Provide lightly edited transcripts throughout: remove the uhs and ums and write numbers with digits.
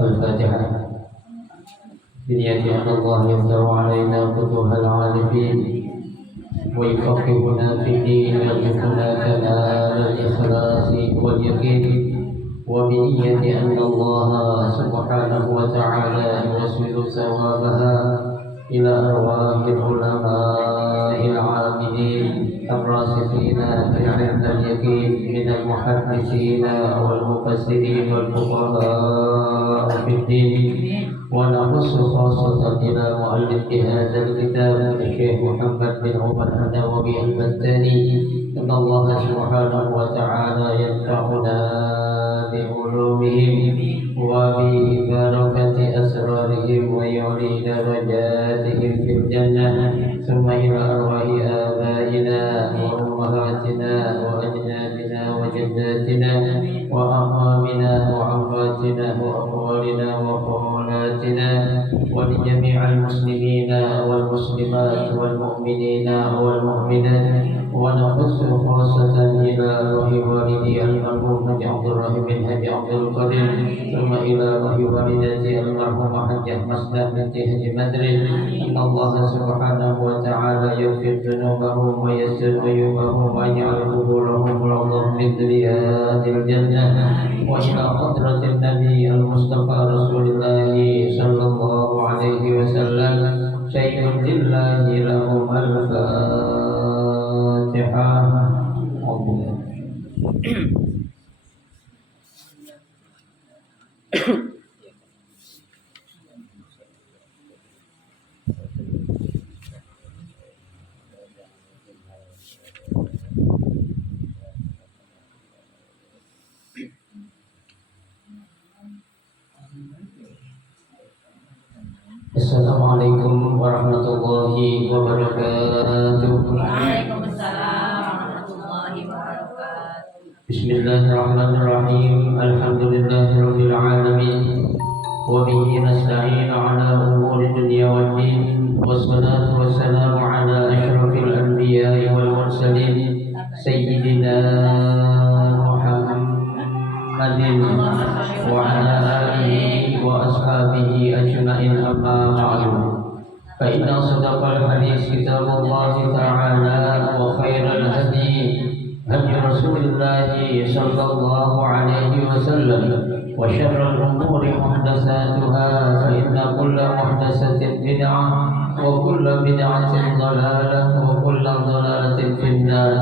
الفاتحة. بنية أن الله يفتح علينا فتوح العارفين ويفقهنا في الدين ويرزقنا كمال الإخلاص واليقين، وبنية أن الله سبحانه وتعالى يوصل ثوابها إلى أرواح العلماء العاملين الراسخين في العلم اليقين من المحدثين والمفسرين والفقهاء في الدين. ونخص خاصة إلى مؤلف هذا الكتاب الشيخ محمد بن عمر النووي البتاني، أن الله سبحانه وتعالى ينفعنا بعلومهم وببركة أسرارهم ويعلي درجاتهم في الجنة. ثم إلى أرواح آبائنا وأمهاتنا وأجدادنا وجداتنا وأعمامنا وعماتنا وأخوالنا وخالاتنا ولجميع المسلمين والمسلمات والمؤمنين والمؤمنات. ونخص خاصة إلى روح والدي المرحوم حج عبد الرحيم بن حج عبد القادر، ثم إلى روح والدتي المرحومة حج مسلم بنت حج مدري، أن الله سبحانه وتعالى يغفر ذنوبهم ويسر عيوبهم ويجعل قبورهم روضة من رياض الجنة. وإلى حضرة النبي المصطفى رسول الله صلى الله عليه وسلم شيء لله لهم الفاتحة. Assalamualaikum warahmatullahi wabarakatuh. Waalaikumsalam warahmatullahi wabarakatuh. Bismillahirrahmanirrahim. Alhamdulillahirabbil alamin. Wa bihi nasta'in 'ala umuri dunya waddin. Wassalatu wassalamu 'ala asyrafil anbiya'i wal mursalin sayyidina Muhammadin wa 'ala alihi wa ashabihi ajma'in, amma ba'du. Fa inna sadaqal hadits kitabullahi ta'ala wa khairal hadi hadi Rasulillah sallallahu alaihi wasallam wa syarrul umuri muhdatsatuha fa inna kulla muhdatsatin bid'ah wa kulla bid'atin dhalalah wa kulla dhalalatin finnar.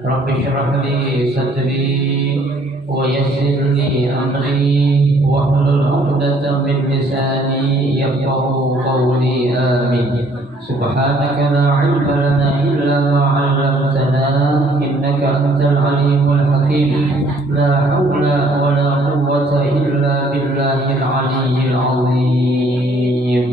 Rabbi shrah li sadri wa yassir li amri wahlul 'uqdatam min lisani yafqahu qawli. Amin. Subhanaka la 'ilma lana illa ma 'allamtana innaka antal 'alimul hakim. La haula wa la quwwata illa billahil 'aliyyil 'azim.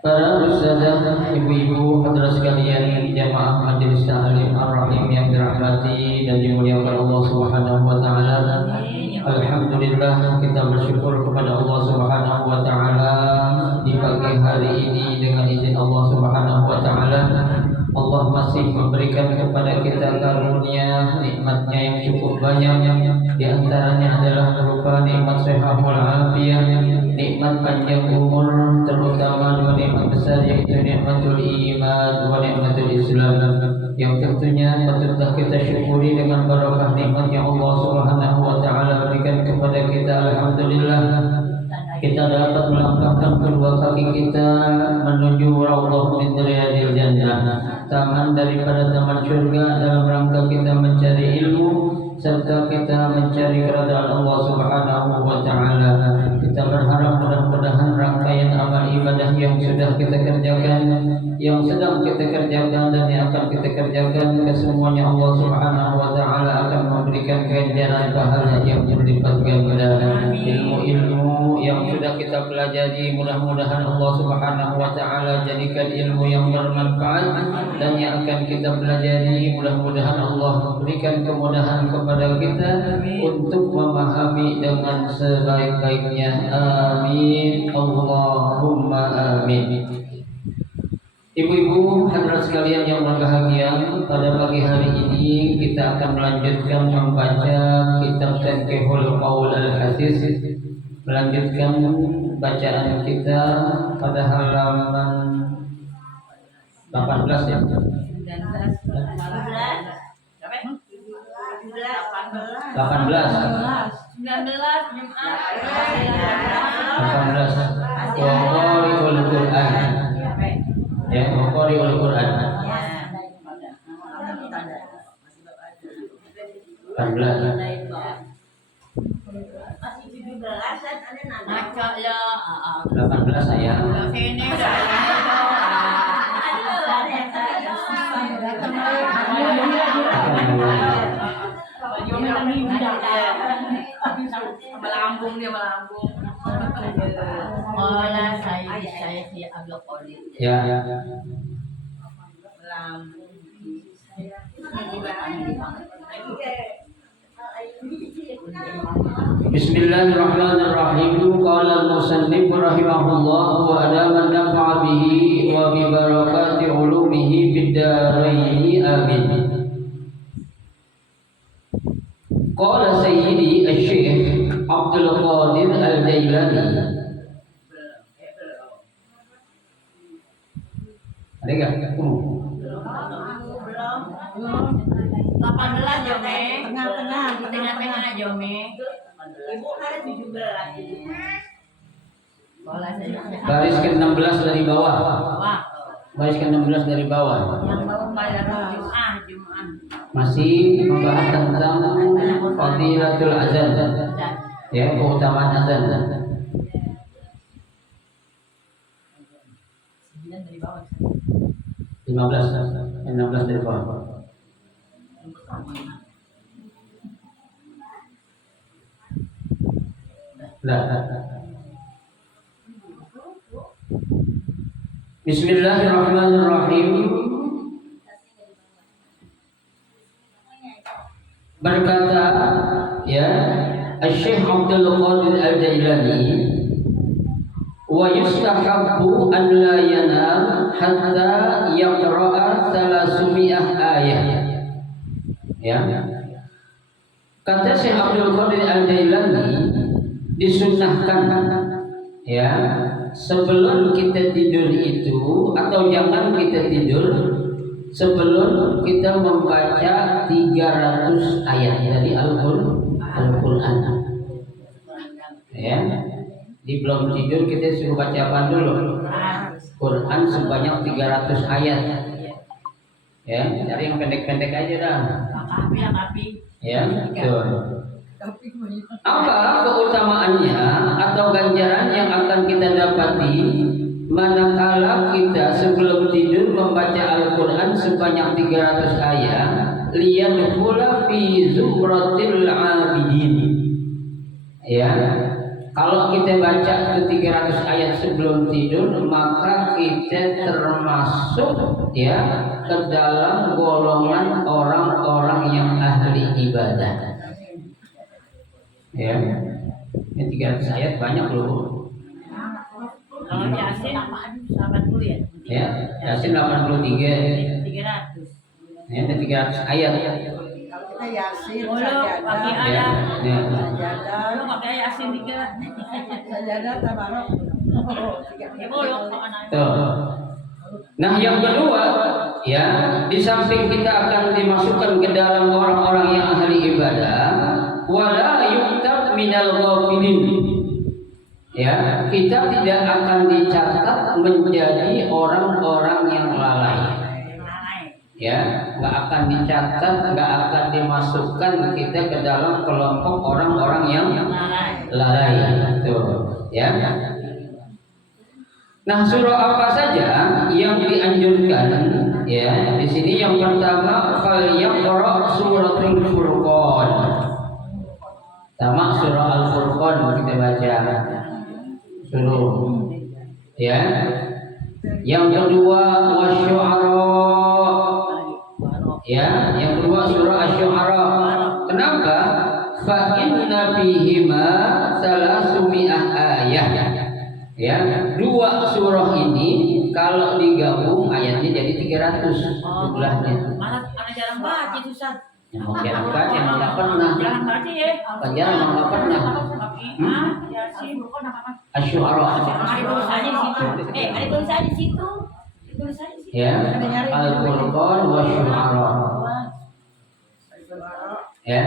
Para ustazah, ibu-ibu, hadirin sekalian, jamaah majelis taklim ar-rahim yang dirahmati dan dimuliakan Allah Subhanahu wa taala. Alhamdulillah, kita bersyukur kepada Allah Subhanahu wa taala di pagi hari ini. Dengan izin Allah Subhanahu wa taala, Allah masih memberikan kepada kita karunia nikmatnya yang cukup banyak. Di antaranya adalah berupa nikmat sehatul afiyah, nikmat panjang umur, terutama dua nikmat besar, yaitu nikmatul iman wa nikmatul Islam, yang tentunya patutlah kita syukuri dengan barakah nikmat yang Allah Subhanahu wa taala berikan kepada kita. Alhamdulillah, kita dapat melangkahkan kedua kaki kita menuju raudhah min riyadil jannah, taman daripada taman surga, dalam rangka kita mencari ilmu serta kita mencari keridhaan Allah Subhanahu wa taala. Kita berharap mudah-mudahan rangkaian amal ibadah yang sudah kita kerjakan, yang sedang kita kerjakan dan yang akan kita kerjakan, kesemuanya Allah Subhanahu wa taala akan memberikan ganjaran pahala yang berlipat ganda. Ilmu-ilmu yang sudah kita pelajari, mudah-mudahan Allah Subhanahu wa taala jadikan ilmu yang bermanfaat, dan yang akan kita pelajari mudah-mudahan Allah berikan kemudahan kepada kita untuk memahami dengan sebaik-baiknya. Amin, Allahumma amin. Ibu-ibu, hadirin sekalian yang berbahagia, pada pagi hari ini kita akan melanjutkan membaca kitab Tanqihul Qaul Al-Hadits melanjutkan bacaan kita pada halaman 18 ya. 18 Jumat. 18 Qari'ul Quran ya, Qari'ul Quran 18 Ngaco lo. 18 saya. Sini melambung dia melambung. Olah saya si Abdul Qadir. Ya. Melambung. Bismillahirrahmanirrahim. Qala al-musannif rahimahullah wa adama nafa'a bihi wa bi barakati ulumihi fid dharain amin. Qala sayyidi asy-syekh Abdul Qadir Al-Jailani. Ada enggak? 18 Jome. Tengah-tengah Jome. Ibu ada 17. Baris ke-16 dari bawah. Wah. Baris ke-16 dari bawah. Yang baru bayar Jumat. Masih membahas tentang fadilatul azan. Ya, keutamaan azan. 9 dari bawah. 16 dari bawah. Bismillahirrahmanirrahim. Berkata ya Syekh Abdul Qadir Al-Jailani, wa yustahabbu an la yanam hatta yaqra'a 300 ayat. Ya. Kata Syekh Abdul Qadir Al-Jailani, disunnahkan ya sebelum kita tidur itu, atau jangan kita tidur sebelum kita membaca 300 ayat dari Al-Quran. Ya, di belum tidur kita suruh baca apa dulu? Quran sebanyak 300 ayat. Ya, cari yang pendek-pendek aja dah. Ya, betul. Apa keutamaannya atau ganjaran yang akan kita dapati manakala kita sebelum tidur membaca Al-Quran sebanyak 300 ayat, liyadkhula fi zumratil abidin. Ya, kalau kita baca 300 ayat sebelum tidur, maka kita termasuk ya ke dalam golongan orang-orang yang ahli ibadah. Ya, ini 300 ayat banyak loh. Kalau Yasin 80 ya? Ya, Yasin 83. 300. Ya, ada 300 ayat. Kalau kita Yasin, Pakai Ya, ada. ya. Kalau pakai Yasin 3. sajadah, tabarok. Tuh. Nah, yang kedua, ya, di samping kita akan dimasukkan ke dalam orang-orang yang ahli ibadah, wala yuktab minal ghafilin. Ya, kita tidak akan dicatat menjadi orang-orang yang lalai. Ya, nggak akan dicatat, nggak akan dimasukkan kita ke dalam kelompok orang-orang yang lalai. Tuh, ya. Nah, surah apa saja yang dianjurkan? Ya, di sini yang pertama falyaqra suratul Furqan. Sama surah Al-Furqan kita baca. Suruh. Ya. Yang kedua wasyu'ara. Ya, yang kedua surah Asy-Syu'ara. Kenapa? Fa inna fihima 300 ayat. Ya, dua surah ini kalau digabung ayatnya jadi 300 jumlahnya. Mana jarang baca susah. Yang mau diangkat, yang nggak pernah. Jangan baca ya. Panjang emang nggak pernah. Yasin. Asy'ara. Ada tulisannya di situ. Ada tulisannya di situ. Tulisannya di situ. Ya, Al-Furqan wa Syu'ara. Ya.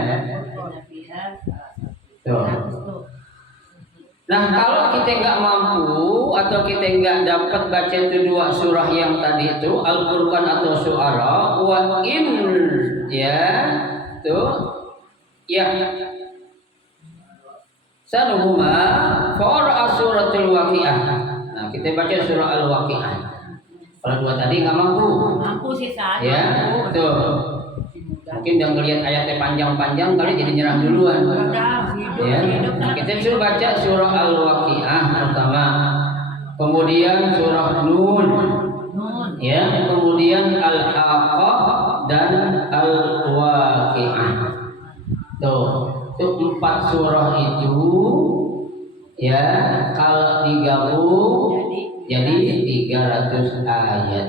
Tuh. Nah, kalau kita nggak mampu atau kita nggak dapat baca itu dua surah yang tadi itu Al-Furqan atau Syu'ara, wa in ya tuh ya sanuhuma fa'ara suratul waqi'ah. Nah, kita baca surah Al-Waqi'ah. Kalau dua tadi nggak mampu. Mampu sih saat. Ya, tuh. Mungkin udah ngelihat ayatnya panjang-panjang kali jadi nyerah duluan. Ya, kita suruh baca surah Al-Waqi'ah pertama. Kemudian surah Nun. Ya, kemudian Al-Haqqah dan Al-Waqi'ah. Tuh, itu 4 surah itu ya kalau digabung jadi 300 ayat.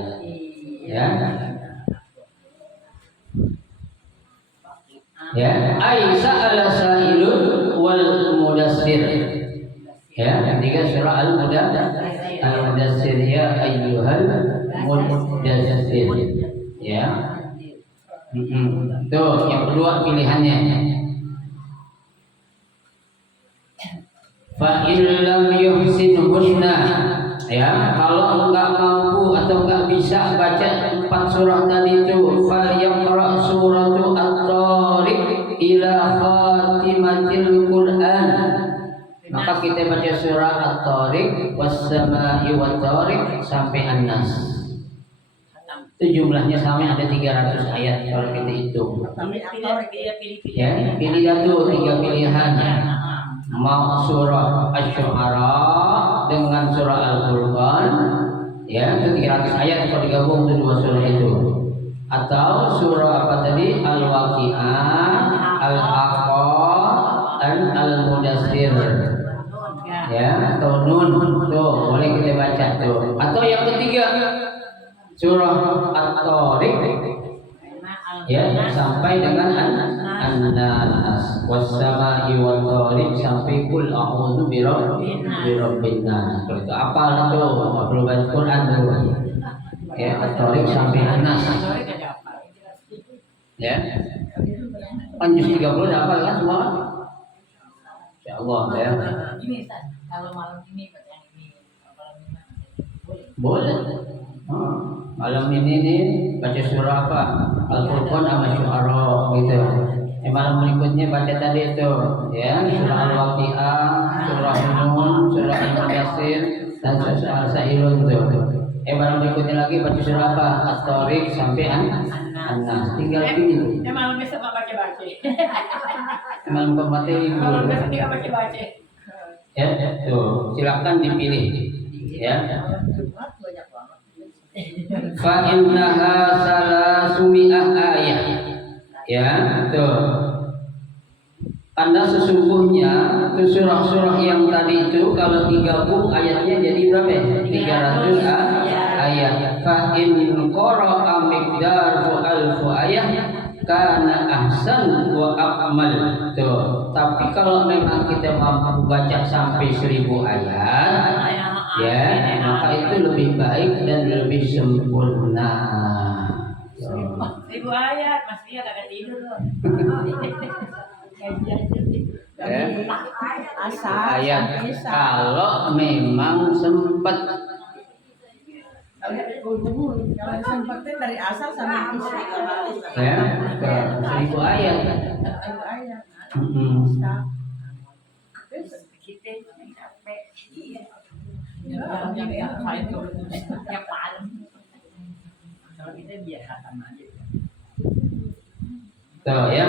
Ya. Ya, Aisyah al-Sa'ilun wal Mudassir. Ya, ketiga surah Al-Mudassir ya ayyuhal mudassir. Ya. Tuh, yang kedua pilihannya. Fa in lam yuhsin husna. Ya, kalau enggak mampu atau enggak bisa baca 4 surah tadi itu, fal yaqra suratu At-Tariq ila khatimatil Qur'an. Maka kita baca surah At-Tariq was-samaa'i wat-tariq sampai An-Nas. Itu jumlahnya sampai ada 300 ayat kalau kita hitung. Ya, pilih satu 3 pilihan. Mau surah Asy-Syu'ara dengan surah Al-Furqan, ya itu 300 ayat kalau digabung itu 2 surah itu. Atau surah apa tadi? Al-Waqi'ah, Al-Haqqah, dan Al-Mudassir. Ya, atau Nun tuh boleh kita baca tuh. Atau yang ketiga surah At-Tariq ya sampai dengan An-Nas was-samaa'i wat-tariq sampai kul a'udzu birabbin nas. Kalau itu apa tuh? Perlu baca Quran dulu. Ya, At-Tariq sampai An-Nas. Ya. Kan juz 30 apa kan semua? Insyaallah ya. Ini kalau malam ini baca yang ini, Boleh. Malam ini nih baca surah apa? Al-Furqan sama Syu'ara gitu. Malam berikutnya baca tadi itu ya surah Al-Waqi'ah, surah Nun, surah Al-Mudassir dan surah Al-Sa'ilun tuh. Malam berikutnya lagi baca surah apa? At-Tariq sampai An-Nas. Tinggal pilih. Malam besok nggak baca-baca. Malam keempat libur. Malam besok nggak baca-baca. Ya, tuh silakan dipilih. Ya. Fa innaha salasumi'ah ayat. Ya, tuh. Karena sesungguhnya itu surah-surah yang tadi itu kalau digabung ayatnya jadi berapa? 300 ayat. Fa in qara'a miqdaru alfu ayat kana ahsan wa akmal. Tuh. Tapi kalau memang kita mampu baca sampai 1000 ayat, ya, maka itu lebih baik dan lebih sempurna. 1000 ayat, Mas Ria kagak tidur loh. Ya. Asal Ayat sampai sa. kalau memang sempat. Kalau sempatnya dari asal sampai isya. Ya, ke 1000 ayat. Ayat. Kita capek. Yang paling. Kalau kita biasa sama aja. Tuh ya.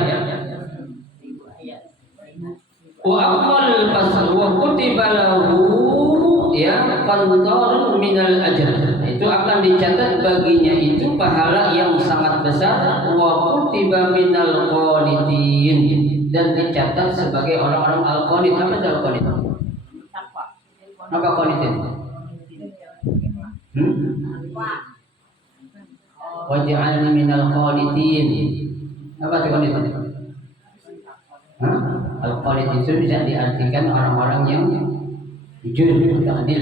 Wa aqal fasl wa kutiba lahu ya qantarun minal ajr. Itu akan dicatat baginya itu pahala yang sangat besar wa kutiba minal qanitin dan dicatat sebagai orang-orang al-qanit. Apa itu al-qanit? Apa qanitin? Waj'alni minal qanitin. Apa tuh qanit? Al-qanit itu bisa diartikan orang-orang yang jujur atau adil.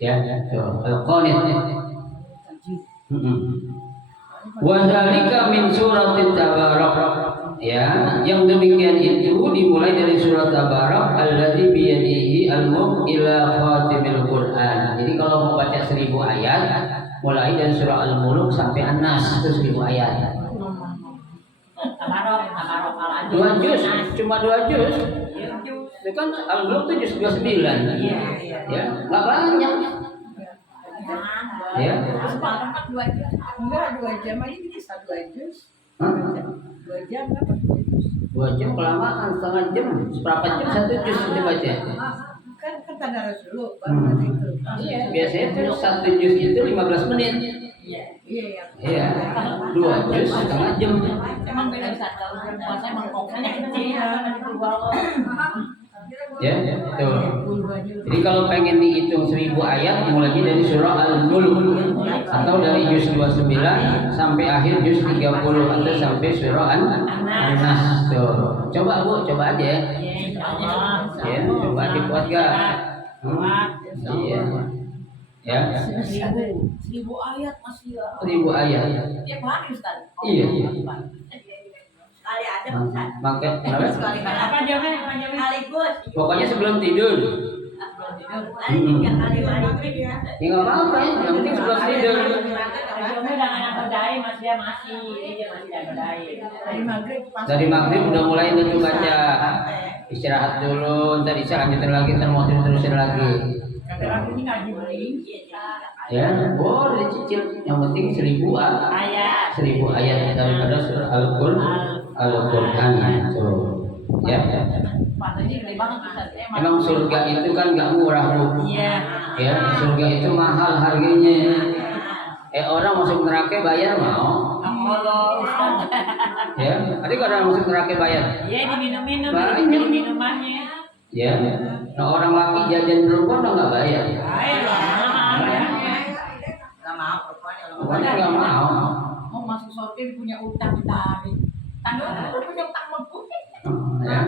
Ya, al-qanit. Wa dzalika min suratit tabarak. Ya, yang demikian itu dimulai dari surat Tabarak alladzi bi yadihi al-mulk ila khatimil Qur'an. Jadi kalau mau baca 1000 ayat, mulai dari surah Al-Mulk sampai An-Nas itu 1000 ayat. Tabarok al 2 juz, cuma 2 juz. Itu kan Al-Mulk itu juz 29. Ya, enggak banyak. Ya. Enggak 2 jam aja bisa 2 juz. 2 jam apa? 2 jam kelamaan, setengah jam, seberapa jam 1 juz itu baca. Kan tadarus dulu baru itu. Biasanya itu 1 juz itu 15 menit. Iya. 2 juz setengah jam. Emang beda bisa kalau puasa emang koknya kecil. Ya, tuh. Jadi kalau pengen dihitung 1000 ayat mulai dari surah Al-Mulk atau dari juz 29 sampai akhir juz 30 atau sampai surah An-Nas. Tuh. Coba Bu, coba aja. Ya, coba dibuat gak? Iya. Ya. 1000 ayat masih ya. 1000 ayat. Tiap hari Ustaz. Iya. Kali ada Ustaz. Maka Sekali apa jamnya? Sekaligus. pokoknya sebelum tidur. Ada 3 kali wajib ya. Ya nggak apa-apa ya, yang penting sebelum tidur. Jamnya udah anak berdaya masih dia masih berdaya. Dari maghrib Udah mulai itu baca. Istirahat dulu, ntar bisa lanjutin lagi, ntar mau terusin lagi. Ini ngaji beli. Ya, boleh dicicil. Yang penting 1000 Ayat. 1000 ayat daripada surah Al-Qur'an itu. Ya. Padahal gede banget Ustaz. Emang surga itu kan nggak murah Bu. Iya. Ya, surga itu mahal harganya. Orang masuk neraka bayar mau? Allah Ustaz. Ya, tadi kalau orang masuk neraka bayar. Iya diminum-minum, Banyak. di minumannya. Ya, nah orang laki jajan dulu pun nggak bayar. Pokoknya nggak mau. Mau masuk surga punya utang ditarik. Tanggal punya utang mampu. Ya.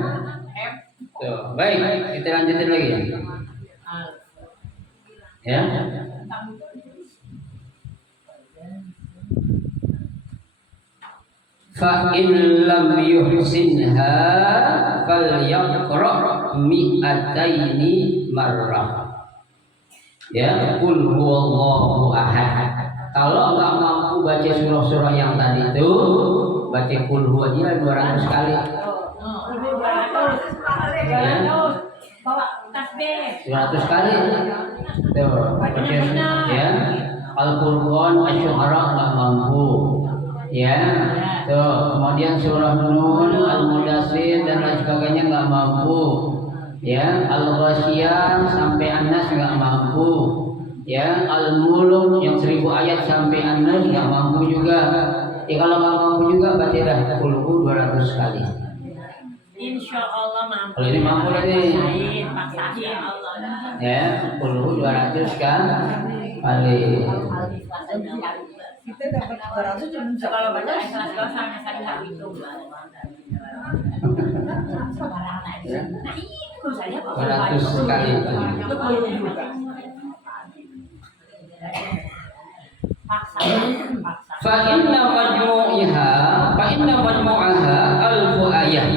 Tuh, baik, kita lanjutin lagi. Ya. Fa in lam yuhsinha falyaqra mi'ataini marrah. Ya, qul huwallahu ahad. Kalau nggak mampu baca surah-surah yang tadi itu, baca qul huwa aja 200 kali. Bawa tasbih 200 kali. Tuh, baca ya. Al-Qur'an Asy-Syu'ara nggak mampu. Ya. Tuh, kemudian surah Nun, Al-Mudaththir dan lain sebagainya nggak mampu. Ya, Al-Ghasyiyah sampai An-Nas nggak mampu. Ya, Al-Mulk yang 1000 ayat sampai An-Nas nggak mampu juga. Ya kalau nggak mampu juga berarti dah Qul 200 kali. Insya Allah mampu. Kalau ini mampu lagi. Paksain Allah. Ya, Qul 200 kan kali. kita dapat 200 cuma bisa Kalau baca ikhlas gak usah ngasih itu. Nah ini saya 200 kali. itu perlu juga. Paksa. Fa inna majmu'aha alfu ayat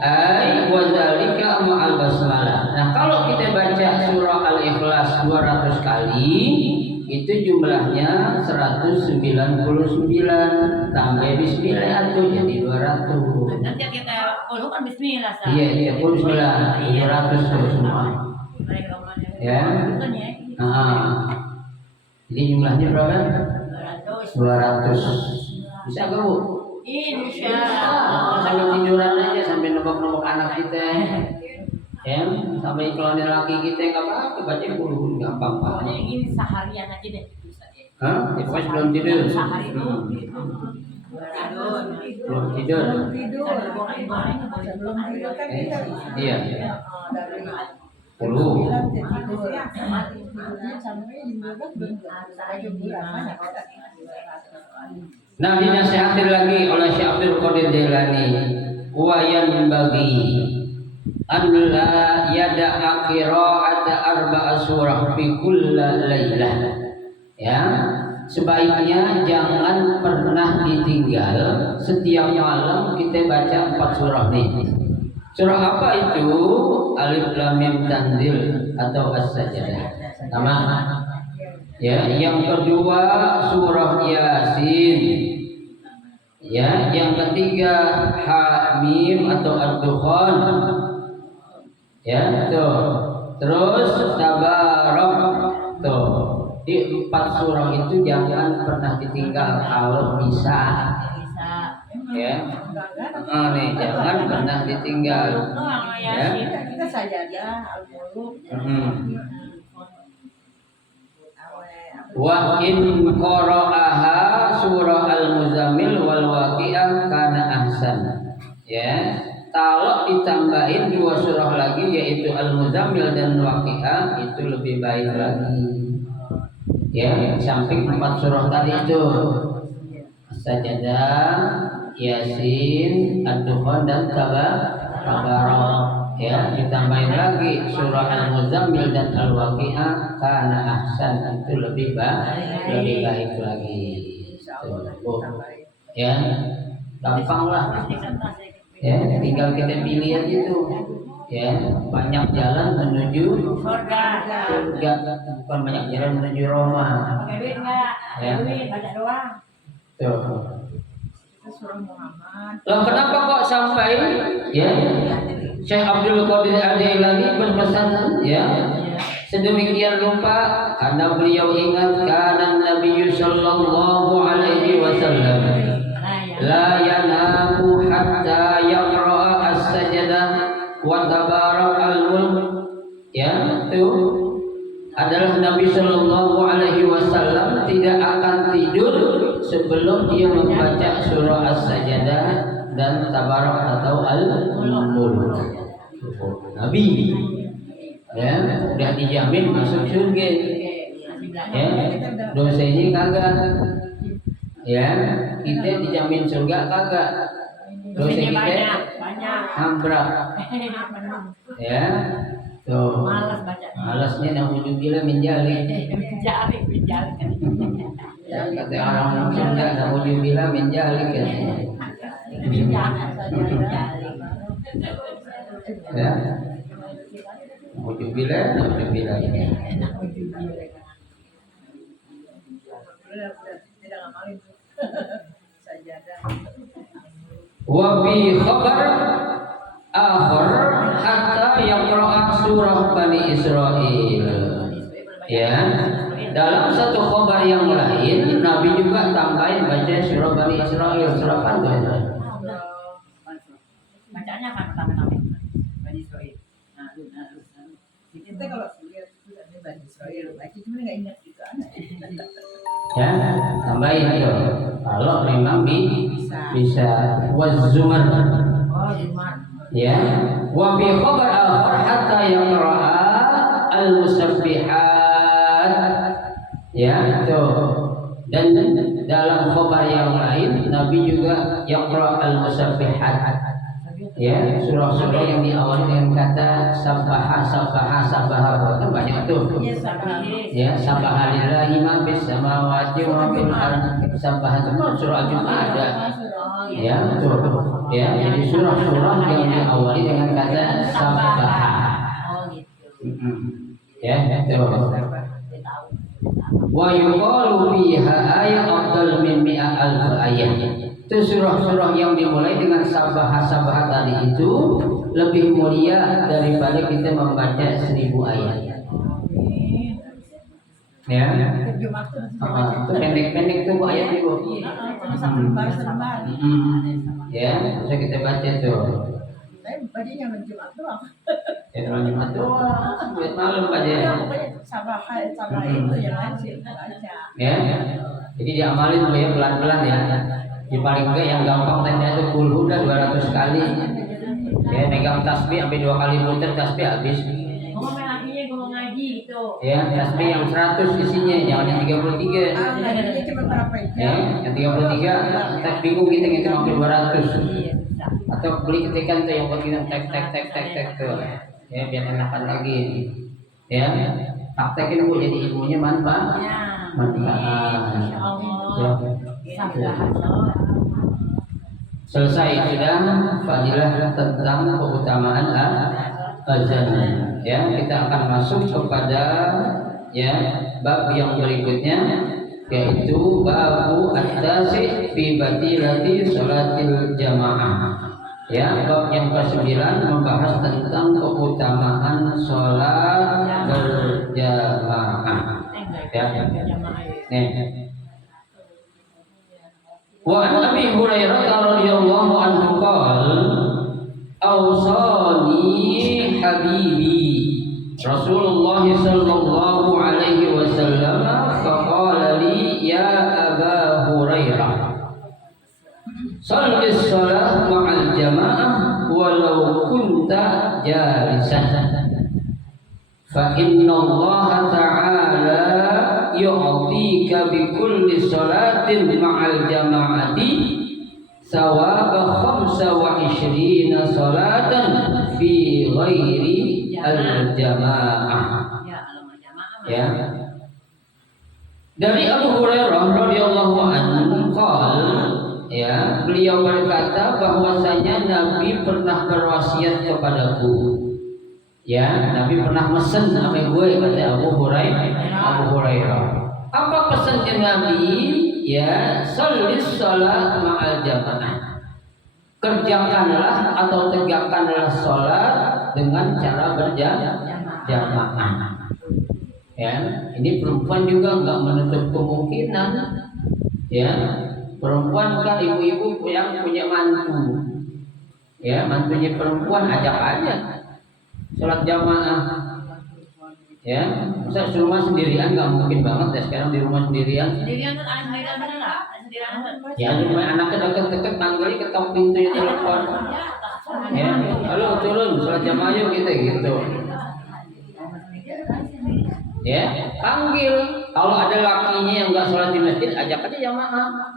ay wa dzalika ma'al basmalah. Nah, kalau kita baca surah Al-Ikhlas 200 kali, itu jumlahnya 199 tambah bismillah atau jadi 200. Nanti kita kalau kan bismillah sah. Iya, iya, pun bismillah 200 tuh semua. Ya. Nah. Jadi jumlahnya berapa? 200. Bisa gak Bu? Insya Allah. Sampai tiduran aja, sampai nebak-nebak anak kita. Ya, sampai iklannya laki kita nggak apa-apa, baca puluh gampang Pokoknya banget. ini seharian aja deh. Hah? Ya, pokoknya sebelum tidur. Sehari itu. Belum tidur. Sebelum tidur kan kita Iya. dari 10. 9 tidur sampai 15 belum ada bulan. Nah, dinasihatin lagi oleh Syekh Abdul Qadir Jailani, wa yanbaghi an la yada'a qira'ata arba'a surah fi kulli lailah. Ya, sebaiknya jangan pernah ditinggal setiap malam kita baca 4 surah nih. Surah apa itu? Alif Lam Mim Tanzil atau As-Sajdah. Sama. Ya, yang kedua surah Yasin. Ya, yang ketiga Hamim atau Ad-Dukhan. Ya, tuh. Terus Tabarak. Tuh. Di 4 surah itu jangan pernah ditinggal kalau bisa. Ya. Nih, jangan pernah ditinggal. Ya. Kita sajadah al-muluk. Wa in qara'aha surah al-muzammil wal waqi'ah kana ahsan. Ya, kalau ditambahin 2 surah lagi yaitu al-muzammil dan waqi'ah itu lebih baik lagi. Ya, samping 4 surah tadi itu. Sajdah, Yasin, Ad-Dukhan dan Tabarak. Ya, ditambahin lagi surah Al-Muzammil dan Al-Waqi'ah karena ahsan itu lebih baik lagi. Tuh. Ya, gampang lah. Ya, tinggal kita pilih aja tuh. Ya, banyak jalan menuju surga. Bukan banyak jalan menuju Roma. Ya. Baca doang. Tuh. Surah Muhammad. Loh, kenapa kok sampai ya Syekh Abdul Qadir Al-Jailani berpesan ya sedemikian rupa karena beliau ingat karena Nabi sallallahu alaihi wasallam la yanamu hatta yaqra'a as-sajdah wa tabarak al-mulk. Ya, itu adalah Nabi sallallahu alaihi wasallam tidak akan tidur sebelum dia membaca surah As-Sajdah dan Tabarak atau Al-Mulk. Nabi ya udah dijamin masuk surga. Ya, dosanya kagak. Ya, kita dijamin surga kagak. Dosa kita hambrak. Ya. Tuh. Malasnya naudzubillah menjalik. Kata orang surga naudzubillah menjalik ya. Ya. Naudzubillah. Wa bi khabar akhir hatta yaqra'a surah Bani Israil. Ya, dalam satu khabar yang lain Nabi juga tambahin baca surah Bani Israil. Surah apa itu? Bacanya apa pertama-tama? Bani Israil. Nah, kita kalau lihat itu ada Bani Israil, baca cuma nggak ingat juga. Ya, tambahin itu. Kalau memang bisa wazumar. Oh, Zumar. Ya, wa bi khabar akhar hatta yaqra'a al-musabbihat. Ya, itu. Dan dalam khabar yang lain Nabi juga yaqra' al-musabbihat. Ya, surah-surah yang diawali dengan kata sabbaha kan banyak tuh. Ya, sabbaha lillahi ma fis samawati wa fil ardi. Sabbaha itu surah Jumat ada. Ya, betul. Ya, jadi surah-surah yang diawali dengan kata sabbaha. Ya, betul. Wa yuqalu fiha ayat afdal min mi'a alf ayat. Itu surah-surah yang dimulai dengan sabbaha tadi itu lebih mulia daripada kita membaca 1000 ayat. Ya. Itu pendek-pendek tuh ayat itu. Ya, bisa kita baca tuh. Saya bacanya Jumat doang. Ya, Jumat doang. Buat malam aja. Sabah itu yang lain sih baca. Ya. Jadi diamalin dulu ya pelan-pelan ya. Di paling enggak yang gampang tanya itu kulhu udah 200 kali. Ya, megang tasbih sampai 2 kali muter tasbih habis. Ngomong lakinya ngomong ngaji gitu. Ya, tasbih yang 100 isinya, jangan yang 33. Ini cuma berapa Ya, yang 33 tak bingung kita ngitung sampai 200. Atau beli ketikan tuh yang buat kita tek tuh. Ya, biar enakan lagi. Ya, praktekin Bu, jadi ilmunya manfaat. Manfaat. Ya. Selesai sudah fadilah tentang keutamaan azan. Ya, kita akan masuk kepada ya bab yang berikutnya, yaitu babu at-tasi fi batilati salatil jamaah. Ya, bab yang ke-9 membahas tentang keutamaan salat berjamaah. Ya. Nih. Wa an Abi Hurairah radhiyallahu anhu qala awsani habibi Rasulullah sallallahu alaihi wasallam faqala li ya Aba Hurairah salli shalah ma'al jamaah walau kunta jalisan fa inna Allah ta'ala yu'tika bi kulli salatin ma'al jama'ati sawaba 25 salatan fi ghairi al-jamaah. Ya. Dari Abu Hurairah radhiyallahu anhu ya, beliau berkata bahwasanya Nabi pernah berwasiat kepadaku. Ya, Nabi pernah mesen sama gue, kata Abu Hurairah. Apa pesannya Nabi? Ya, shollis salat ma'al jamaah. Kerjakanlah atau tegakkanlah salat dengan cara berjamaah. Ya, ini perempuan juga nggak menutup kemungkinan. Ya, perempuan kan ibu-ibu yang punya mantu. Ya, mantunya perempuan ajak aja sholat jamaah. Ya, masa di rumah sendirian nggak mungkin banget ya sekarang di rumah sendirian. Sendirian kan sendirian bener lah. Sendirian. Ya, di rumah anaknya deket-deket manggil ketok pintunya telepon. Ya, halo turun sholat jamaah yuk gitu. Ya, panggil. Kalau ada lakinya yang nggak sholat di masjid, ajak aja jamaah.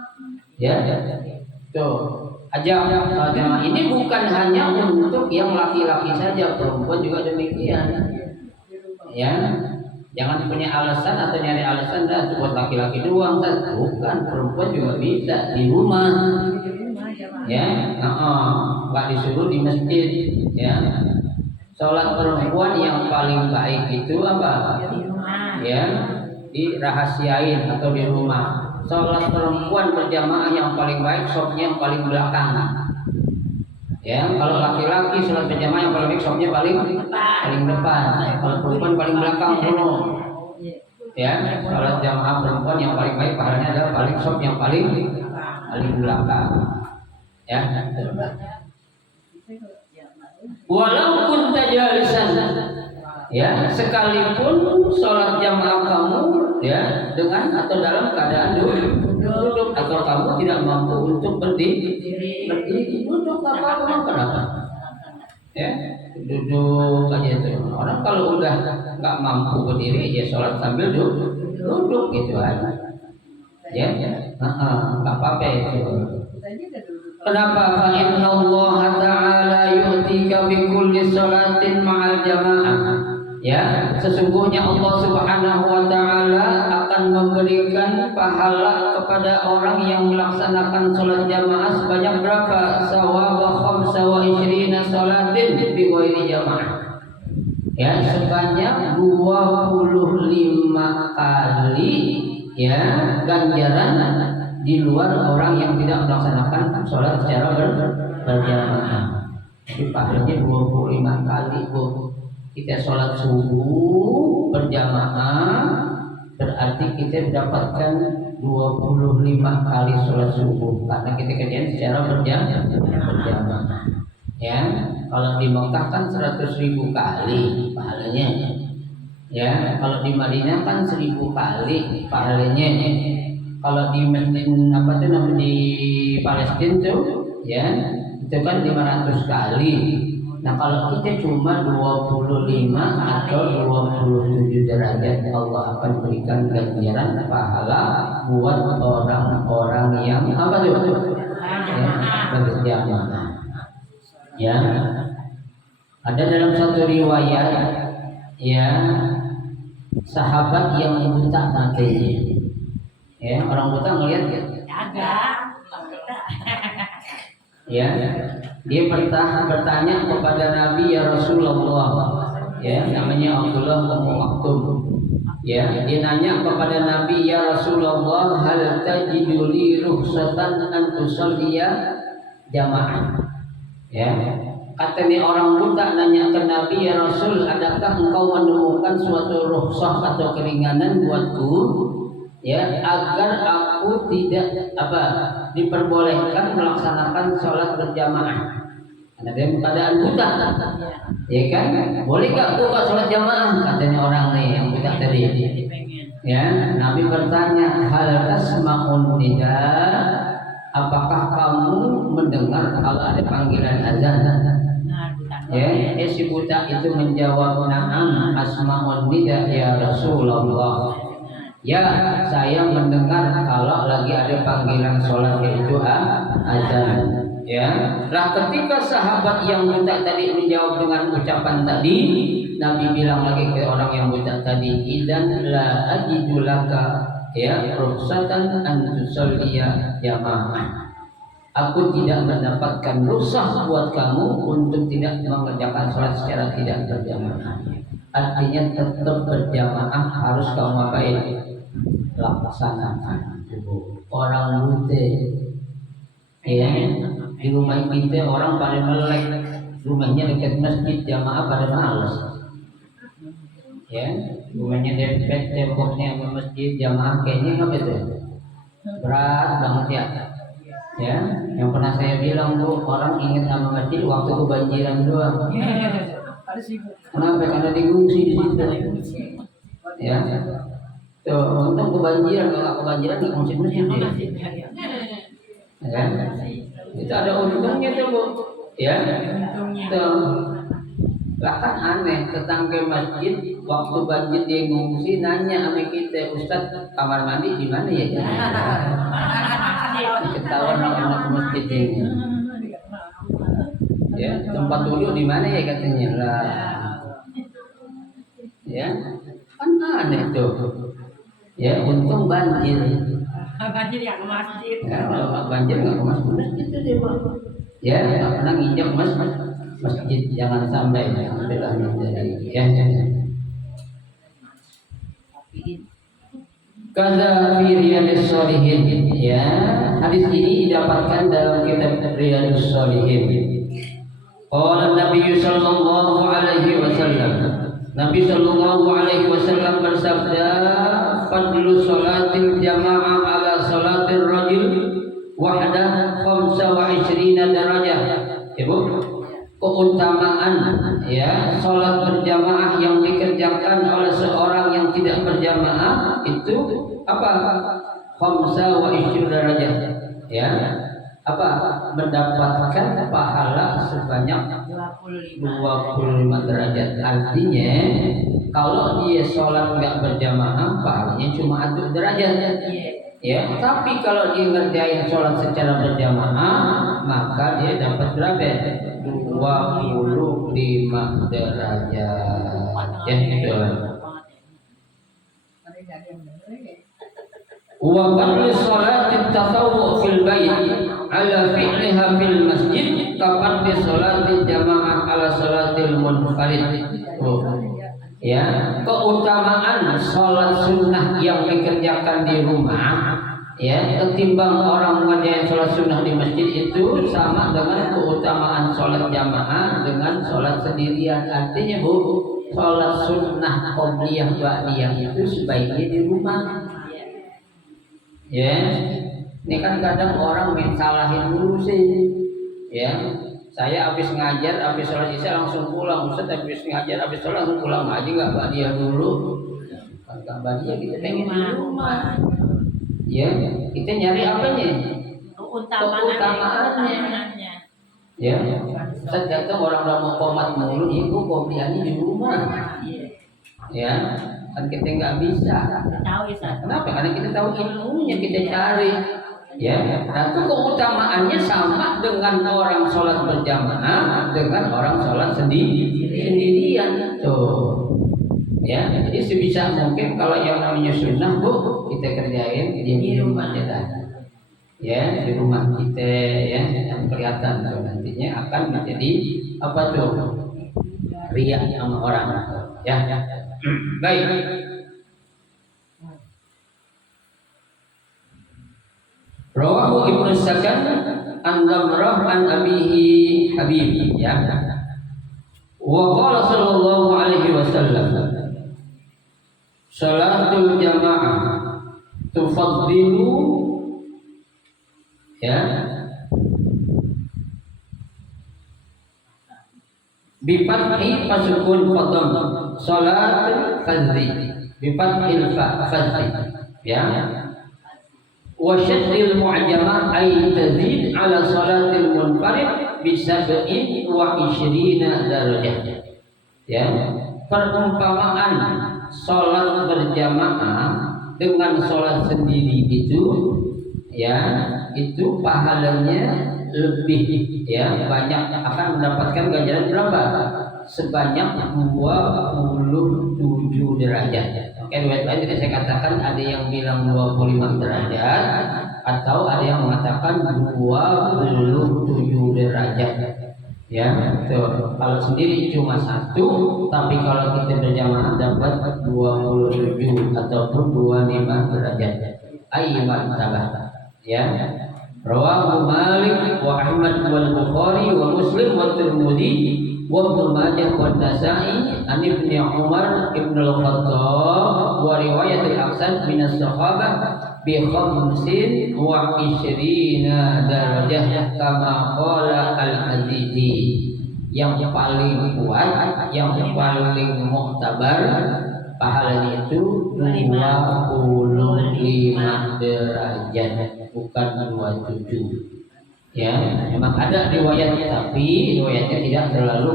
Ya, tuh. Ajak sholat jamaah. Ini bukan hanya untuk yang laki-laki saja, perempuan juga demikian. Ya, jangan punya alasan atau nyari alasan dah buat laki-laki doang, bukan, perempuan juga bisa di rumah. Ya, nggak disuruh di masjid. Ya, sholat perempuan yang paling baik itu apa? Ya, dirahasiain atau di rumah. Sholat perempuan berjamaah yang paling baik, shopnya yang paling belakang. Ya, kalau laki-laki sholat berjamaah yang paling baik, shopnya paling depan. Kalau perempuan paling belakang dulu. Ya, sholat jamaah perempuan yang paling baik pahalanya adalah paling shop yang paling belakang. Ya. Walaupun tajalisan, ya, sekalipun sholat jamaah kamu ya dengan atau dalam keadaan duduk atau kamu tidak mampu untuk berdiri duduk apa-apa, kenapa? Ya, duduk aja itu. Orang kalau udah nggak mampu berdiri ya sholat sambil duduk gitu aja. Ya, nggak apa-apa itu. Kenapa? Fa inna Allah Ta'ala yu'tika bi kulli salatin ma'al jamaah. Ya, sesungguhnya Allah Subhanahu wa Ta'ala akan memberikan pahala kepada orang yang melaksanakan sholat jamaah sebanyak berapa? Sawaba 25 salatin bi ghairi jamaah. Ya, sebanyak 25 kali ya ganjaran di luar orang yang tidak melaksanakan sholat secara berjamaah. Jadi pahalanya 25 kali Bu. Kita sholat subuh berjamaah berarti kita mendapatkan 25 kali sholat subuh karena kita kerjain secara berjamaah. Ya, kalau di Mekah kan 100.000 kali pahalanya. Ya, kalau di Madinah kan 1000 kali pahalanya. Kalau di masjid di Palestina tuh, ya, itu kan 500 kali. Nah kalau kita cuma 25 atau 27 derajat, Allah akan berikan ganjaran pahala buat orang-orang yang apa tuh? Ya, berjamaah. Ya, ada dalam satu riwayat, ya, sahabat yang buta matanya, ya, orang buta ngelihat ya? Agak. Ya, dia bertanya kepada Nabi, ya Rasulullah, ya, namanya Abdullah bin Maktum, ya, dia nanya kepada Nabi, ya Rasulullah, hal tajidu li rukhsatan an tusalliya jamaah, ya, katanya orang buta nanya ke Nabi, ya Rasul, adakah engkau menemukan suatu rukhsah atau keringanan buatku, ya, agar aku tidak diperbolehkan melaksanakan sholat berjamaah karena dalam keadaan buta, ya kan? Boleh gak aku sholat jamaah, katanya orang nih yang buta tadi, ya. Nabi bertanya, hal tasma'un nida, apakah kamu mendengar kalau ada panggilan azan? Ya, si buta itu menjawab, na'am asma'un nida ya Rasulullah. Ya, saya mendengar kalau lagi ada panggilan sholat yaitu azan. Ya, lah ketika sahabat yang buta tadi menjawab dengan ucapan tadi, Nabi bilang lagi ke orang yang buta tadi, idan la ajidu laka ya rukhsatan an tusalliya jamaah. Aku tidak mendapatkan rukhsah buat kamu untuk tidak mengerjakan sholat secara tidak berjamaah. Artinya tetap berjamaah harus kamu ngapain? Laksanakan. Orang buta, ya, di rumah kita orang pada melek, rumahnya dekat masjid, jamaah pada malas, ya, rumahnya dekat temboknya sama masjid, jamaah kayaknya apa itu berat banget ya. Yang pernah saya bilang tuh, orang ingat sama masjid waktu kebanjiran doang. Kenapa? Karena digungsi di situ, ya. Tuh, untung kebanjiran, kalau kebanjiran nggak masjid ya. Itu ada untungnya tuh Bu, ya. Tuh, bahkan aneh, tetangga masjid waktu banjir dia ngungsi nanya sama kita, Ustaz, kamar mandi di mana ya? Ketahuan anak masjid ini, ya, tempat duduk di mana ya katanya lah, ya, kan aneh tuh. Ya, untung banjir. Banjir yang ke masjid. Ya, kalau banjir nggak ke masjid itu dia Pak. Ya, nggak pernah nginjak masjid, jangan sampai belah menjadi. Ya. Kaza fi Riyadhus Shalihin. Ya, hadis ini didapatkan dalam kitab Riyadhus Shalihin. Qala Nabi sallallahu alaihi wasallam. Nabi sallallahu alaihi wasallam bersabda, fadlu salatil jamaah ala salatil rajul wahdah 25 darajah. Ibu, keutamaan ya salat berjamaah yang dikerjakan oleh seorang yang tidak berjamaah itu apa? 25 darajah. Ya. Apa? Mendapatkan pahala sebanyak 25 derajat. Artinya kalau dia sholat nggak berjamaah, pahalanya cuma 1 derajat. Ya, tapi kalau dia ngerjain sholat secara berjamaah, maka dia dapat berapa? 25 derajat. Ya, itu. Wa qadri sholati tatawwu fil bait ala fi'liha fil masjid kapan di sholatil jamaah ala sholatil munfarid. Ya, keutamaan sholat sunnah yang dikerjakan di rumah, ya, ketimbang orang mengerjakan sholat sunnah di masjid itu sama dengan keutamaan sholat jamaah dengan sholat sendirian. Artinya Bu, sholat sunnah qobliyah ba'diyah itu sebaiknya di rumah. Ya, ini kan kadang orang main salahin dulu sih. Ya, saya habis ngajar, habis sholat isya langsung pulang. Ustaz habis ngajar, habis sholat langsung pulang aja, nggak ba'diyah dulu. Kalau ba'diyah kita pengen di rumah. Ya, kita nyari apanya? Keutamaannya. Ya, tergantung orang udah mau komat mulu, itu kopiannya di rumah. Ya, kan kita nggak bisa. Tahu ya Ustaz. Kenapa? Karena kita tahu ilmunya, kita cari. Ya, nah itu keutamaannya sama dengan orang sholat berjamaah dengan orang sholat sendirian. Tuh. Ya, jadi sebisa mungkin kalau yang namanya sunnah bu kita kerjain di rumah aja. Ya, di rumah kita ya yang kelihatan tuh nantinya akan menjadi apa tuh riya sama orang ya. Baik. Rawahu Ibnu Sakan an Damrah an Abihi Habib ya. Wa qala sallallahu alaihi wasallam salatul jamaah tufaddilu ya bifathi pasukun fadam salatul fadhi bifathil fadhi ya wa syaddil mu'jamah ay tazid ala salatil munfarid bi 27 darajah ya perumpamaan salat berjamaah dengan salat sendiri itu ya itu pahalanya lebih ya banyak akan mendapatkan ganjaran berapa sebanyak 27 derajat. Oke, riwayat lain tidak saya katakan ada yang bilang 25 derajat atau ada yang mengatakan 27 derajat. Ya, tuh. Kalau sendiri cuma satu, tapi kalau kita berjamaah dapat 27 ataupun 25 derajat. Ayman tabah. Ya. Rawahu Malik wa Ahmad wal Bukhari wa Muslim wa Tirmidzi wa Ibnu Majah wa Nasa'i an Ibnu Umar Ibnu Al-Khattab wa riwayat al-Aqsan min as-sahabah bi 25 darajah kama qala al-Azizi. Yang paling kuat, yang paling muktabar pahalanya itu 25 derajat bukan 27 ya. Memang ada riwayat tapi riwayatnya tidak terlalu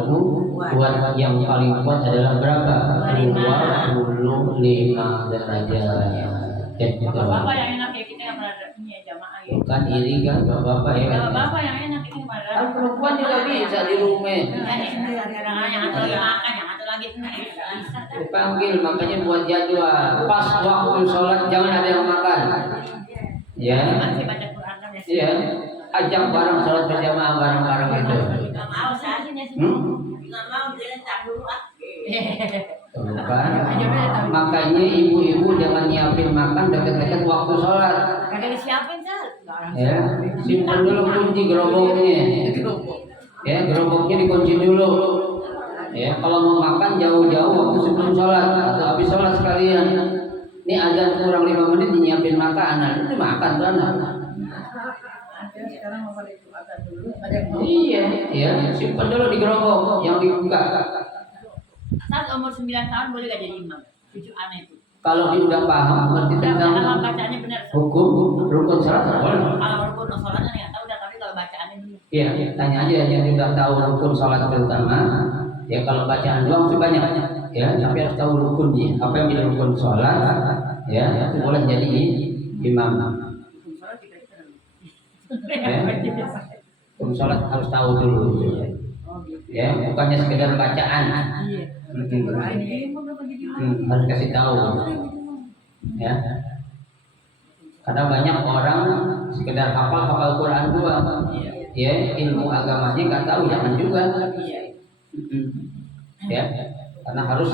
kuat. Yang paling kuat adalah berapa? 25 derajat. Bapak yang enak ya kita yang punya jamaah ya. Bukan iri kan bapak ya. Bapak yang enak ini malah. Kan perempuan juga bisa di rumah. Kadang-kadang yang atau makan, yang atau lagi bisa. Dipanggil makanya buat jadwal pas waktu sholat jangan ada yang makan. Ya. Masih baca Quran kan ya. Iya. Ajak bareng sholat berjamaah bareng-bareng itu. Enggak mau saya sini. Enggak mau dia tak dulu ah. Tuh kan? Makanya ibu-ibu jangan nyiapin makan dekat-dekat waktu sholat. Kagak disiapin Sal. Ya, simpan dulu kunci geroboknya. Ya, geroboknya dikunci dulu. Ya, kalau mau makan jauh-jauh waktu sebelum sholat atau habis sholat sekalian. Ini azan kurang 5 menit nyiapin makanan, itu makan sana. Sekarang mau pada itu azan dulu, ada yang mau. Iya, ya, simpan dulu di gerobok yang dibuka. Saat umur 9 tahun boleh gak jadi imam? Cucu aneh itu. Kalau dia udah paham ngerti tentang Kalau bacaannya benar. hukum rukun sholat boleh. Kalau rukun sholatnya nggak tahu dah, tapi kalau bacaannya benar. Iya, tanya aja yang sudah tahu rukun sholat terutama. Ya kalau bacaan doang sih banyak. Ya, tapi harus tahu rukunnya. Apa yang menjadi rukun sholat? Ya, itu boleh jadi imam. Sholat kita Ya. Rukun sholat harus tahu dulu. Ya, bukannya sekedar bacaan. Harus kasih tahu. Ya. Karena banyak orang sekedar hafal Quran doang. Ya, ilmu agamanya nggak tahu, jangan juga. Ya, karena harus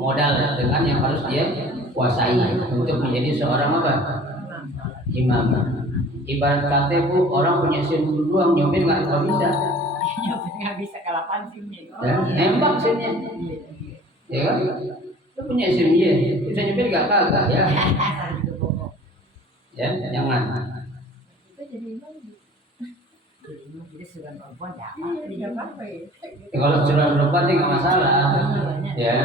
modal dengan yang harus dia kuasai untuk menjadi seorang apa? Imam. Ibarat kata bu, orang punya SIM doang nyopir nggak bisa. nggak bisa kalapan simnya. Ya, nembak SIM-nya. Ya kan? Lu punya SIM ya, bisa nyopir nggak kagak ya? Ya, jangan. Ya, kalau sudah berubah sih nggak masalah. Ya,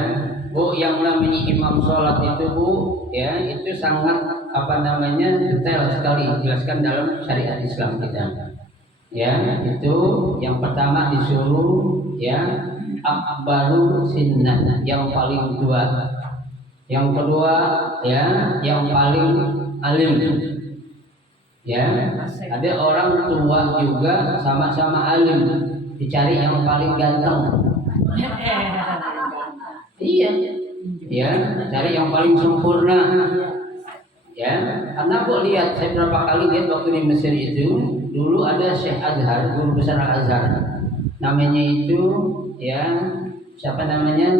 bu, yang namanya imam sholat itu bu, ya itu sangat apa namanya detail sekali dijelaskan dalam syariat Islam kita. Ya, itu yang pertama disuruh ya akbaru sinnan, yang paling tua. Yang kedua ya yang paling alim. Ya, ada orang tua juga sama-sama alim, dicari yang paling ganteng. Iya, ya, cari yang paling sempurna. Ya, karena kok lihat saya berapa kali lihat waktu di Mesir itu, dulu ada Syekh Azhar, guru besar Al Azhar. Namanya itu ya siapa namanya?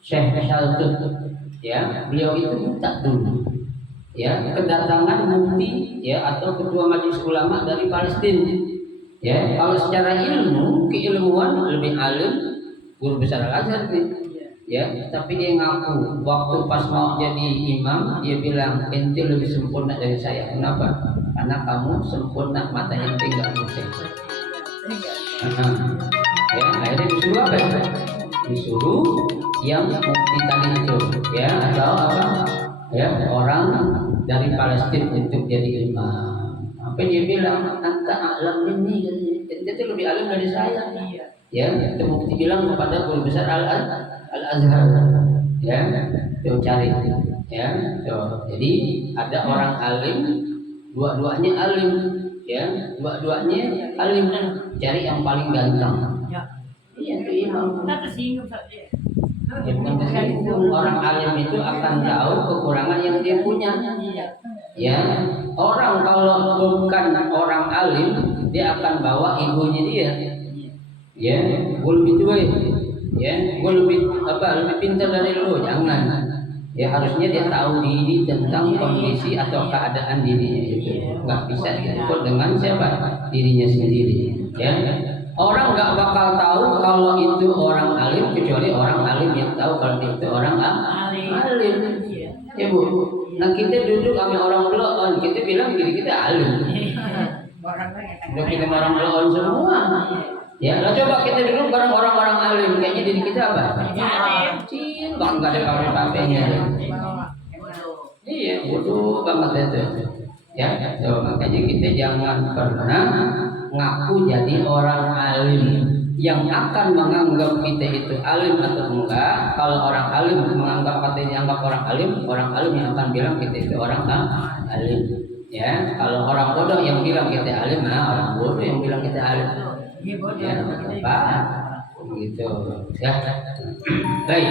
Syekh Shaltut. Ya, beliau itu minta dulu ya kedatangan mufti ya atau ketua majelis ulama dari Palestina. Ya, kalau secara ilmu, keilmuan lebih alim guru besar Al Azhar nih. Ya, tapi dia ngaku waktu pas mau jadi imam dia bilang ente lebih sempurna dari saya. Kenapa? Karena kamu sempurna mata ente nggak pusing. Ya, akhirnya disuruh apa? Disuruh yang mufti tadi itu, ya atau apa? Ya, orang dari Palestina untuk jadi imam. Apa dia bilang? Anta alam ini, ente lebih alim dari saya. Ya, itu mufti bilang kepada guru besar Al Azhar. Ya, tuh cari. Ya, tuh. Jadi ada orang alim, dua-duanya alim. Ya, dua-duanya alim. Cari yang paling ganteng. Iya, itu imam. Kita tersinggung saja. Ya, bukan tersinggung. Orang alim itu akan tahu kekurangan yang dia punya. Ya, orang kalau bukan orang alim, dia akan bawa egonya dia. Ya, gue lebih tua. Ya, gue lebih pintar dari lu. Jangan. Ya, harusnya dia tahu diri tentang kondisi atau keadaan dirinya itu. Nggak bisa diukur dengan siapa? Dirinya sendiri. Ya. Orang nggak bakal tahu kalau itu orang alim kecuali orang alim yang tahu kalau itu orang alim. Ya bu. Nah kita duduk sama orang belakang, kita bilang diri kita alim. Udah kita orang belakang semua. Ya, lah coba kita duduk bareng orang-orang alim, kayaknya diri kita apa? Kecil, bang nggak ada kafe-kafenya. Iya, bodoh banget itu. Ya, so, makanya kita jangan pernah ngaku jadi orang alim. Yang akan menganggap kita itu alim atau enggak, kalau orang alim menganggap katanya dianggap orang alim yang akan bilang kita itu orang alim. Ya, kalau orang bodoh yang bilang kita alim, nah orang bodoh yang bilang kita alim. Ya, apa? Gitu. Ya. Baik.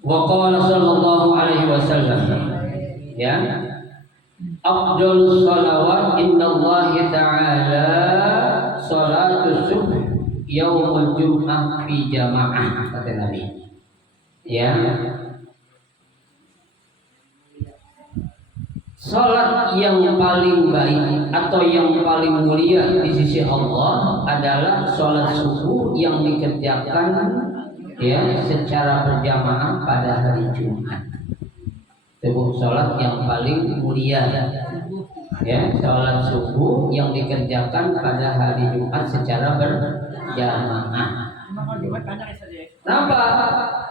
Wa qala sallallahu alaihi wasallam. Ya. Afdhalus shalawat innallahi ta'ala salatus subh yaumul jum'ah fi jamaah kata Nabi. Ya. Salat yang paling baik atau yang paling mulia di sisi Allah adalah salat subuh yang dikerjakan ya secara berjamaah pada hari Jumat. Itu salat yang paling mulia. Ya, salat subuh yang dikerjakan pada hari Jumat secara berjamaah. Kenapa?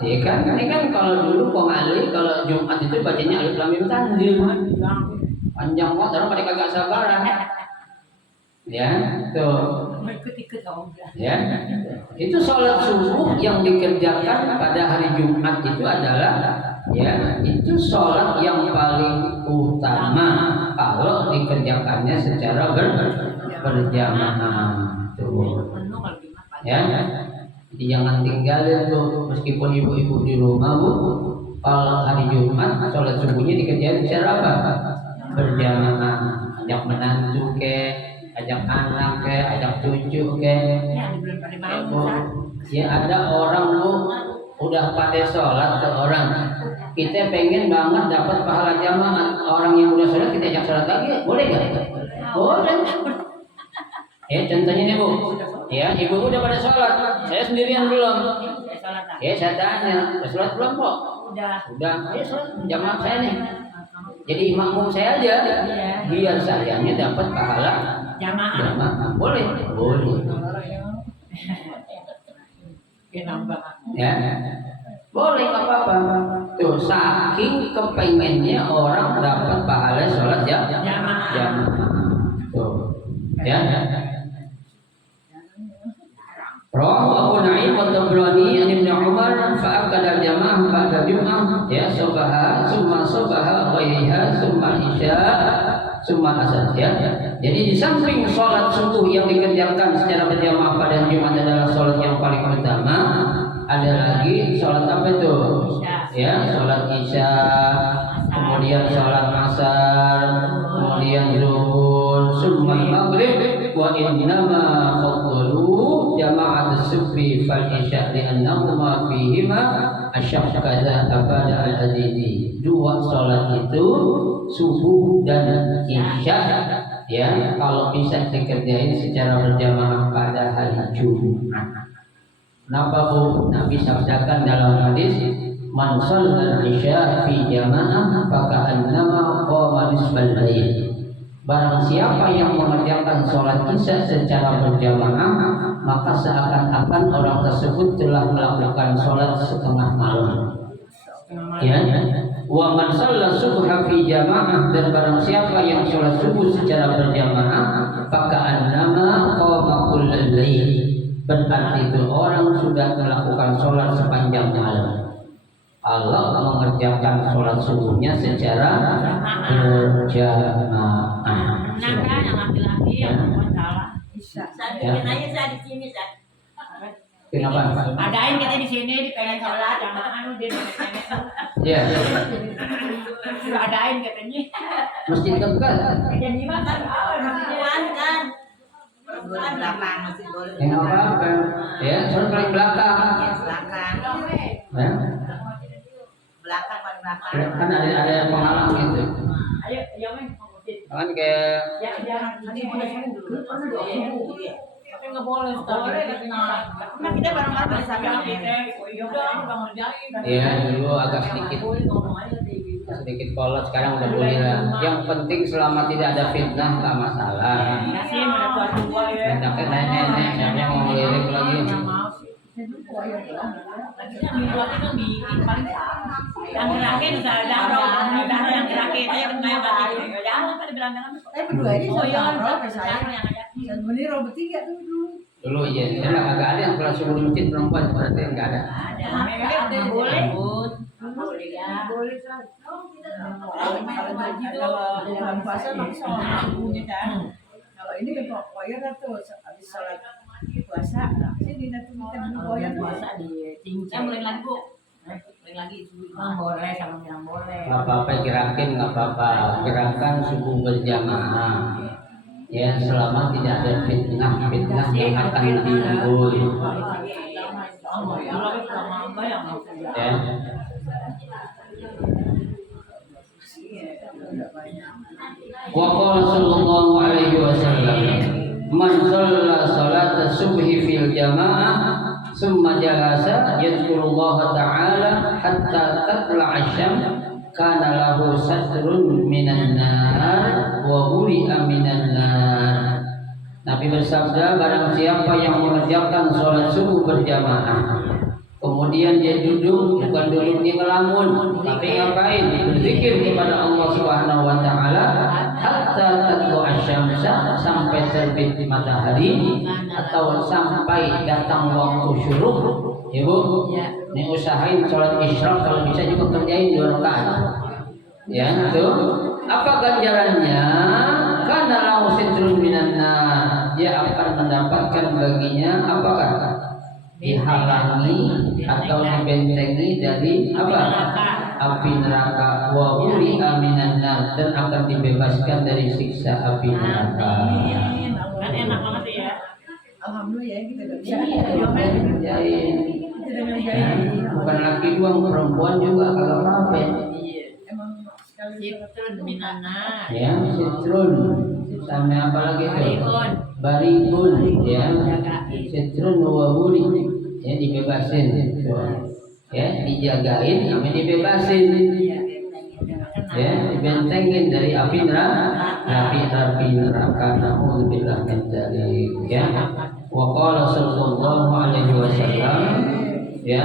Ya kan, ini kan kalau dulu pengali kalau Jumat itu bacanya alif lam mim tanzil. Panjang banget, orang pada kagak sabaran. Ya, tuh. Ya, itu sholat subuh yang dikerjakan pada hari Jumat itu adalah ya itu sholat yang paling utama kalau dikerjakannya secara berjamaah. Tuh. Ya. Jadi jangan tinggalin tuh meskipun ibu-ibu di rumah bu, kalau hari Jumat sholat subuhnya dikerjain secara apa? Berjamaah, ajak menantu ke, ajak anak ke, ajak cucu ke. Ya ada orang bu udah pada sholat ke orang, kita pengen banget dapat pahala jamaah. Orang yang udah sholat kita ajak sholat lagi, boleh nggak? Boleh. Ya contohnya nih bu. Ya, ibu udah pada sholat, saya sendirian belum. Ya, saya tanya, udah sholat belum kok? Udah. Ayo sholat, jamaah saya nih. Jadi makmum saya aja, biar sayanya dapat pahala jamaah. Boleh. Ya, boleh nggak apa-apa. Tuh, saking kepengennya orang dapat ya sobaha summa sobaha ghairiha summa isya summa asar ya. Jadi di samping sholat subuh yang dikerjakan secara berjamaah pada Jumat adalah sholat yang paling utama, ada lagi sholat apa itu? Ya, sholat isya, kemudian sholat asar, kemudian zuhur, summa maghrib, wa innama fadlu jama'at as-subhi fal isya li'annahuma fihima asyaqqada abada al-azizi. Dua sholat itu subuh dan isya ya kalau bisa dikerjain secara berjamaah pada hari Jumat. Kenapa Bu? Nabi sabdakan dalam hadis, man shallal isya fi jamaah faka'annama qama nisfal lail. Barang siapa yang mengerjakan sholat isya secara berjamaah, maka seakan-akan orang tersebut telah melakukan sholat setengah malam. Ya, wa man shalla subha fi jamaah, dan barang siapa yang sholat subuh secara berjamaah, faka'annama qama kullal lail. Berarti itu orang sudah melakukan sholat sepanjang malam. Allah mengerjakan sholat subuhnya secara berjamaah. Nah, yang laki-laki yang salah. Saya bikin aja saya di sini saya. Kenapa? Adain kita di sini di pengen sholat, jangan anu dia pengen. Ya, Sudah adain katanya. masjid dekat. Jadi mana? Kan. Bulan belakang masih boleh. Yang apa? Ya, sholat paling belakang. Belakang. Ya, Belakang paling belakang. kan ada penghalang gitu. Ayo, men. Kan kayak Ya, jangan. Nanti boleh dulu. Tapi nggak boleh. Karena kita bareng-bareng bersama kita. Udah, nggak ngerjain. ya dulu agak sedikit kolot, sekarang udah boleh lah. Yang penting selama tidak ada fitnah nggak masalah. Kasih mana tua-tua ya. Enaknya nenek-nenek siapa mau ngelirik lagi. Minggu lagi kan bikin paling yang gerakin misalnya yang gerakin aja kan kayak tadi jangan pada berandangan. Berdua ini Oh iya, berapa saya? yang ada. Dan benih roh bertiga tuh dulu. Dulu iya, saya agak ada yang kelas subuh di masjid perempuan, berarti nggak ada. Ada. Nggak boleh. Boleh ya. Boleh kan? Kalau haji tuh dalam puasa langsung punya kan. Kalau ini kan koyor tuh habis sholat puasa, sini nanti kita koyor Puasa di cincang boleh lagi Bu. Boleh lagi boleh sama yang boleh. Nggak apa-apa gerakin, nggak apa-apa. Gerakan subuh berjamaah. Ya selama tidak ada fitnah yang akan timbul. Ya. Wa qala sallallahu alaihi wasallam, man shalla salata subhi fil jamaah summa jalasa yadhkurullaha ta'ala hatta tatla'a asy-syams kana lahu satrun minan nar wa uri'a minan nar. Nabi bersabda, barang siapa yang mengerjakan sholat subuh berjamaah, kemudian dia duduk, bukan duduknya ngelamun, tapi ngapain? Berzikir kepada Allah Subhanahu wa taala hatta tatlu'a asy-syamsa, sampai terbit matahari atau sampai datang waktu syuruk. Ya Bu, ini usahain sholat isyraq kalau bisa juga kerjain 2 rakaat. Ya, itu. Apa ganjarannya? Karena lahu sitrun minan nar, dia akan mendapatkan baginya apakah? Dihalangi atau dibentengi dari apa? Api neraka. Wa uri'a minan nar, dan akan dibebaskan dari siksa api neraka. Kan enak banget ya. Alhamdulillah ya kita udah bisa. Kerjain. Kita udah ngerjain. Bukan laki doang, perempuan juga kalau rapi. Emang sekali Sitrun minanar. Ya, sitrun. Sama apa lagi itu? Barikun. Barikun. Ya, sitrun wa buri. Ya, dibebasin. Ya, dijagain, kami dibebasin. Ya, dibentengin dari api neraka. Naudzubillah min dzalik. Ya. Wa qala sallallahu alaihi wasallam, ya,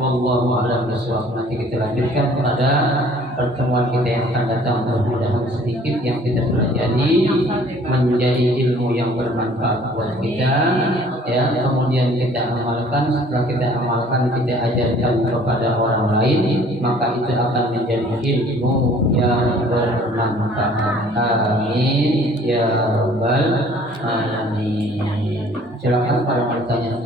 wallahu a'lam bishawab. Nanti kita lanjutkan pada pertemuan kita yang akan datang. Mudah-mudahan sedikit yang kita pelajari akan menjadi ilmu yang bermanfaat buat kita, ya. Kemudian kita amalkan, setelah kita amalkan kita ajarkan kepada orang lain, maka itu akan menjadi ilmu yang bermanfaat. Amin ya rabbal alamin. Silakan para bertanya.